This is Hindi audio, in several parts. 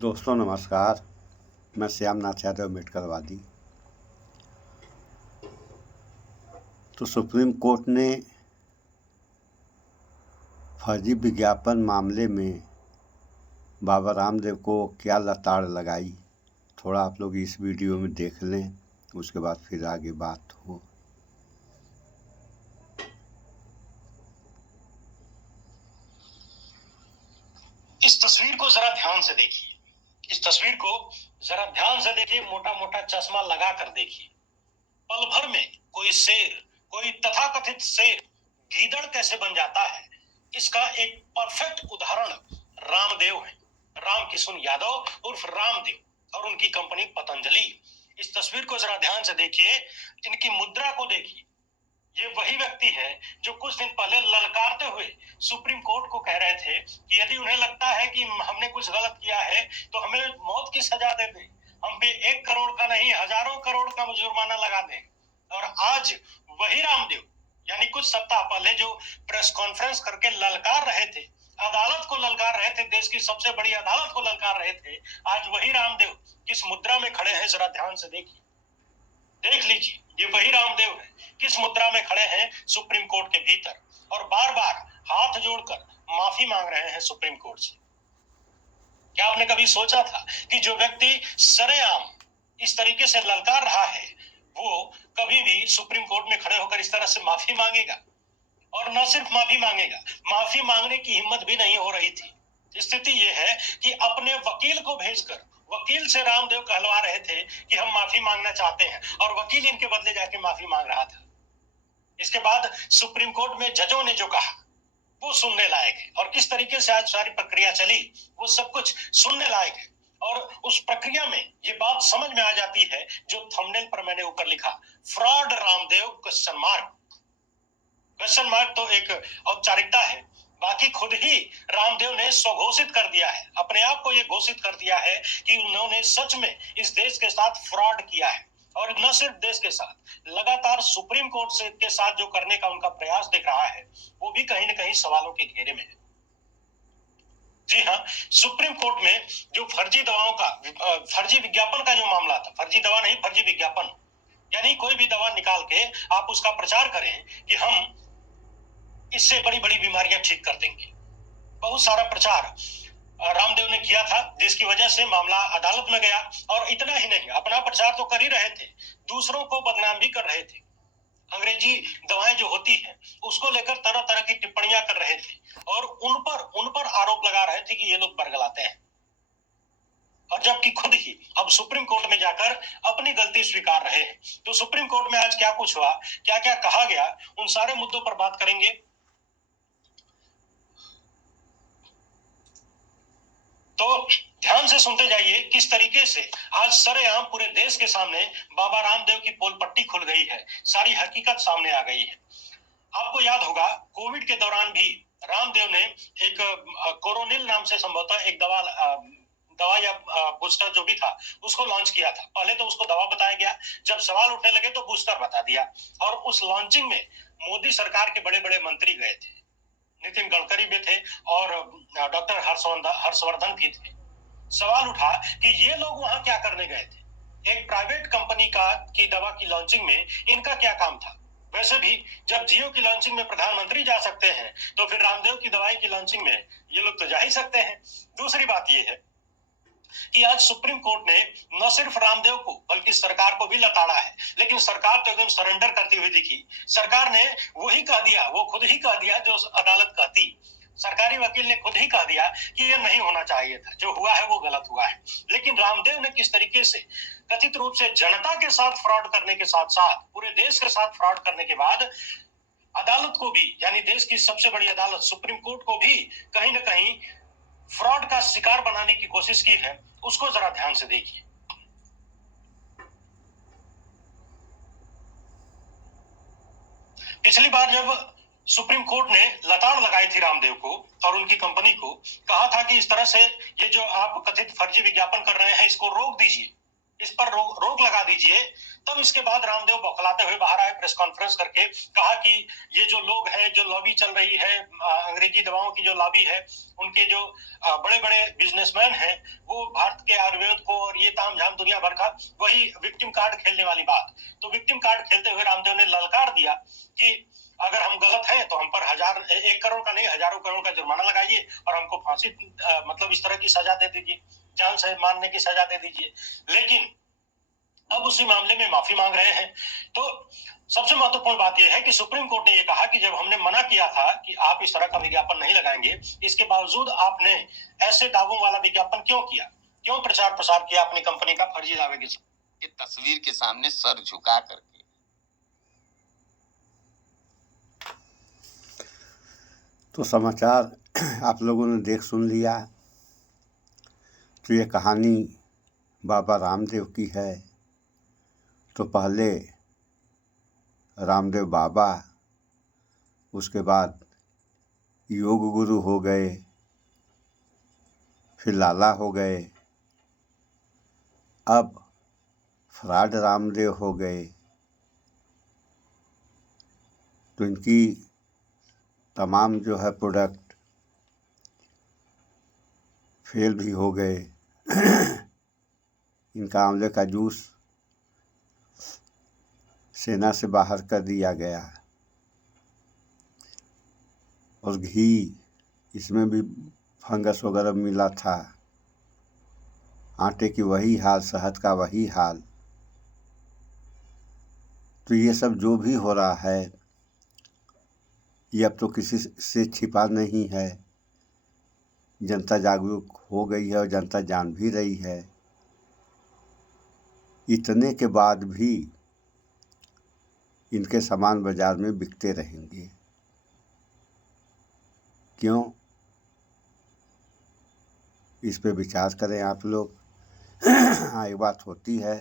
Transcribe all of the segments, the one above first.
दोस्तों नमस्कार। मैं श्यामनाथ यादव अम्बेडकरवादी। तो सुप्रीम कोर्ट ने फर्जी विज्ञापन मामले में बाबा रामदेव को क्या लताड़ लगाई, थोड़ा आप लोग इस वीडियो में देख लें, उसके बाद फिर आगे बात हो। इस तस्वीर को जरा ध्यान से देखिए। इस तस्वीर को जरा ध्यान से देखिए, मोटा मोटा चश्मा लगा कर देखिए। पल भर में कोई शेर, कोई तथाकथित शेर गीदड़ कैसे बन जाता है, इसका एक परफेक्ट उदाहरण रामदेव है। राम किशुन यादव उर्फ रामदेव और उनकी कंपनी पतंजलि। इस तस्वीर को जरा ध्यान से देखिए, इनकी मुद्रा को देखिए। ये वही व्यक्ति है जो कुछ दिन पहले ललकारते हुए सुप्रीम कोर्ट को कह रहे थे कि यदि उन्हें लगता है कि हमने कुछ गलत किया है तो हमें मौत की सजा दे दें, हम पे 1 करोड़ का नहीं हजारों करोड़ का जुर्माना लगा दें। और आज वही रामदेव, यानी कुछ सप्ताह पहले जो प्रेस कॉन्फ्रेंस करके ललकार रहे थे, अदालत को ललकार रहे थे, देश की सबसे बड़ी अदालत को ललकार रहे थे, आज वही रामदेव किस मुद्रा में खड़े हैं जरा ध्यान से देखिए। देख लीजिए, ये वही रामदेव है, किस मुद्रा में खड़े हैं सुप्रीम कोर्ट के भीतर और बार बार हाथ जोड़कर माफी मांग रहे हैं सुप्रीम कोर्ट से। क्या आपने कभी सोचा था कि जो व्यक्ति सरेआम इस तरीके से ललकार रहा है, वो कभी भी सुप्रीम कोर्ट में खड़े होकर इस तरह से माफी मांगेगा? और न सिर्फ माफी मांगेगा, माफी मांगने की हिम्मत भी नहीं हो रही थी। स्थिति यह है कि अपने वकील को भेजकर वकील से रामदेव कहलवा रहे थे कि हम माफी मांगना चाहते हैं, और वकील इनके बदले जाके माफी मांग रहा था। इसके बाद सुप्रीम कोर्ट में जजों ने जो कहा वो सुनने लायक है, और किस तरीके से आज सारी प्रक्रिया चली वो सब कुछ सुनने लायक है। और उस प्रक्रिया में ये बात समझ में आ जाती है जो थंबनेल पर मैंने ऊपर लिखा, fraud Ramdev question mark. Question mark तो एक औपचारिकता है, बाकी खुद ही रामदेव ने स्वघोषित कर दिया है, अपने आप को ये घोषित कर दिया है कि उन्होंने सच में इस देश के साथ फ्रॉड किया है। और न सिर्फ देश के साथ, लगातार सुप्रीम कोर्ट से के साथ जो करने का उनका प्रयास दिख रहा है वो भी कहीं न कहीं सवालों के घेरे में है। जी हाँ, सुप्रीम कोर्ट में जो फर्जी दवाओं का फर्जी विज्ञापन का जो मामला था, फर्जी दवा नहीं फर्जी विज्ञापन, यानी कोई भी दवा निकाल के आप उसका प्रचार करें कि हम इससे बड़ी बड़ी बीमारियां ठीक कर देंगे। बहुत सारा प्रचार रामदेव ने किया था, जिसकी वजह से मामला अदालत में गया। और इतना ही नहीं, अपना प्रचार तो कर ही रहे थे, दूसरों को बदनाम भी कर रहे थे। अंग्रेजी दवाएं जो होती हैं उसको लेकर तरह तरह की टिप्पणियां कर रहे थे और उन पर आरोप लगा रहे थे कि ये लोग बरगलाते हैं। और जबकि खुद ही अब सुप्रीम कोर्ट में जाकर अपनी गलती स्वीकार रहे हैं। तो सुप्रीम कोर्ट में आज क्या कुछ हुआ, क्या क्या कहा गया, उन सारे मुद्दों पर बात करेंगे। तो ध्यान से सुनते जाइए किस तरीके से आज सरेआम पूरे देश के सामने बाबा रामदेव की पोल पट्टी खुल गई है, सारी हकीकत सामने आ गई है। आपको याद होगा कोविड के दौरान भी रामदेव ने एक कोरोनिल नाम से संभवतः एक दवा या बूस्टर जो भी था उसको लॉन्च किया था। पहले तो उसको दवा बताया गया, जब सवाल उठने लगे तो बूस्टर बता दिया। और उस लॉन्चिंग में मोदी सरकार के बड़े बड़े मंत्री गए थे, नितिन गडकरी भी थे और डॉक्टर हर्षवर्धन भी थे। सवाल उठा कि ये लोग वहां क्या करने गए थे, एक प्राइवेट कंपनी की दवा की लॉन्चिंग में इनका क्या काम था। वैसे भी जब जियो की लॉन्चिंग में प्रधानमंत्री जा सकते हैं तो फिर रामदेव की दवाई की लॉन्चिंग में ये लोग तो जा ही सकते हैं। दूसरी बात ये है कि आज सुप्रीम कोर्ट ने न सिर्फ रामदेव को बल्कि सरकार को भी लताड़ा है, लेकिन सरकार तो एकदम सरेंडर करती हुई दिखी। सरकार ने वही कह दिया, वो खुद ही कह दिया जो अदालत कहती। सरकारी वकील ने खुद ही कह दिया कि ये नहीं होना चाहिए था, जो हुआ है वो गलत हुआ है। लेकिन रामदेव ने किस तरीके से कथित रूप से जनता के साथ फ्रॉड करने के साथ साथ पूरे देश के साथ फ्रॉड करने के बाद अदालत को भी, यानी देश की सबसे बड़ी अदालत सुप्रीम कोर्ट को भी कहीं ना कहीं फ्रॉड का शिकार बनाने की कोशिश की है, उसको जरा ध्यान से देखिए। पिछली बार जब सुप्रीम कोर्ट ने लताड़ लगाई थी रामदेव को और उनकी कंपनी को, कहा था कि इस तरह से ये जो आप कथित फर्जी विज्ञापन कर रहे हैं इसको रोक दीजिए, इस पर रोक लगा दीजिए। तब इसके बाद रामदेव बौखलाते हुए बाहर आए, प्रेस कॉन्फ्रेंस करके कहा कि ये जो लोग हैं, जो लॉबी चल रही है, अंग्रेजी दवाओं की जो लॉबी है, उनके जो बड़े बड़े बिजनेसमैन हैं वो वही विक्टिम कार्ड खेलने वाली बात। तो विक्टिम कार्ड खेलते हुए रामदेव ने ललकार दिया कि अगर हम गलत हैं तो हम पर 1 करोड़ का नहीं हजारों करोड़ का जुर्माना लगाइए और हमको फांसी मतलब इस तरह की सजा दे दीजिए, जान से मारने की सजा दे दीजिए। लेकिन अब उसी मामले में माफी मांग रहे हैं। तो सबसे महत्वपूर्ण बात यह है कि सुप्रीम कोर्ट ने यह कहा कि जब हमने मना किया था कि आप इस तरह का विज्ञापन नहीं लगाएंगे, इसके बावजूद आपने ऐसे दावों वाला विज्ञापन क्यों किया, क्यों प्रचार प्रसार किया अपनी कंपनी का फर्जी दावे के तस्वीर के सामने सर झुका करके। तो समाचार आप लोगों ने देख सुन लिया। तो ये कहानी बाबा रामदेव की है। तो पहले रामदेव बाबा, उसके बाद योग गुरु हो गए, फिर लाला हो गए, अब फ्रॉड रामदेव हो गए। तो इनकी तमाम जो है प्रोडक्ट फेल भी हो गए। इनका आंवले का जूस सेना से बाहर कर दिया गया और घी, इसमें भी फंगस वगैरह मिला था। आटे की वही हाल, शहद का वही हाल। तो ये सब जो भी हो रहा है, ये अब तो किसी से छिपा नहीं है। जनता जागरूक हो गई है और जनता जान भी रही है। इतने के बाद भी इनके सामान बाजार में बिकते रहेंगे। क्यों? इस पे विचार करें आप लोग। हाँ, एक बात होती है,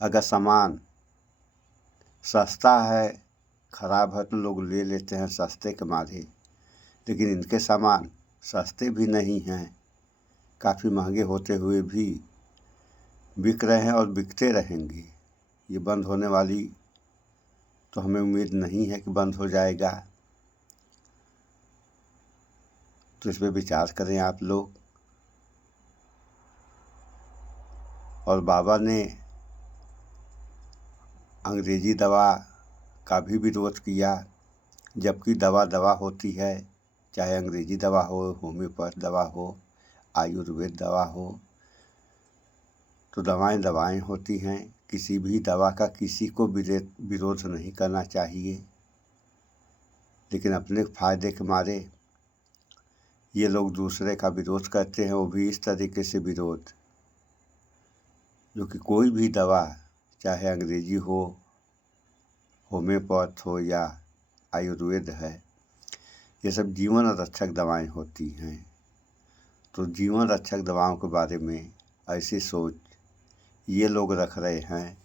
अगर सामान सस्ता है, खराब है, तो लोग ले लेते हैं सस्ते के मारे। लेकिन इनके सामान सस्ते भी नहीं हैं, काफ़ी महंगे होते हुए भी बिक रहे हैं और बिकते रहेंगे। ये बंद होने वाली तो हमें उम्मीद नहीं है कि बंद हो जाएगा। तो इस पर विचार करें आप लोग। और बाबा ने अंग्रेजी दवा का भी विरोध किया, जबकि दवा दवा होती है, चाहे अंग्रेजी दवा हो, होम्योपैथ दवा हो, आयुर्वेद दवा हो। तो दवाएं दवाएं होती हैं। किसी भी दवा का किसी को विरोध नहीं करना चाहिए। लेकिन अपने फ़ायदे के मारे ये लोग दूसरे का विरोध करते हैं, वो भी इस तरीके से विरोध, जो कि कोई भी दवा, चाहे अंग्रेजी हो, होम्योपैथ हो या आयुर्वेद है, ये सब जीवन रक्षक दवाएं होती हैं। तो जीवन रक्षक दवाओं के बारे में ऐसी सोच ये लोग रख रहे हैं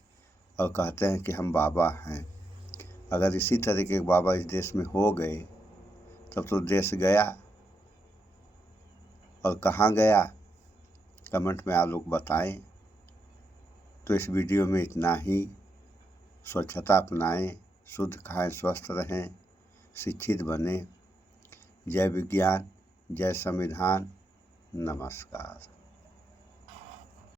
और कहते हैं कि हम बाबा हैं। अगर इसी तरीके के बाबा इस देश में हो गए तब तो देश गया। और कहाँ गया, कमेंट में आप लोग बताएं। तो इस वीडियो में इतना ही। स्वच्छता अपनाएं, शुद्ध खाएं, स्वस्थ रहें, शिक्षित बने। जय विज्ञान, जय संविधान। नमस्कार।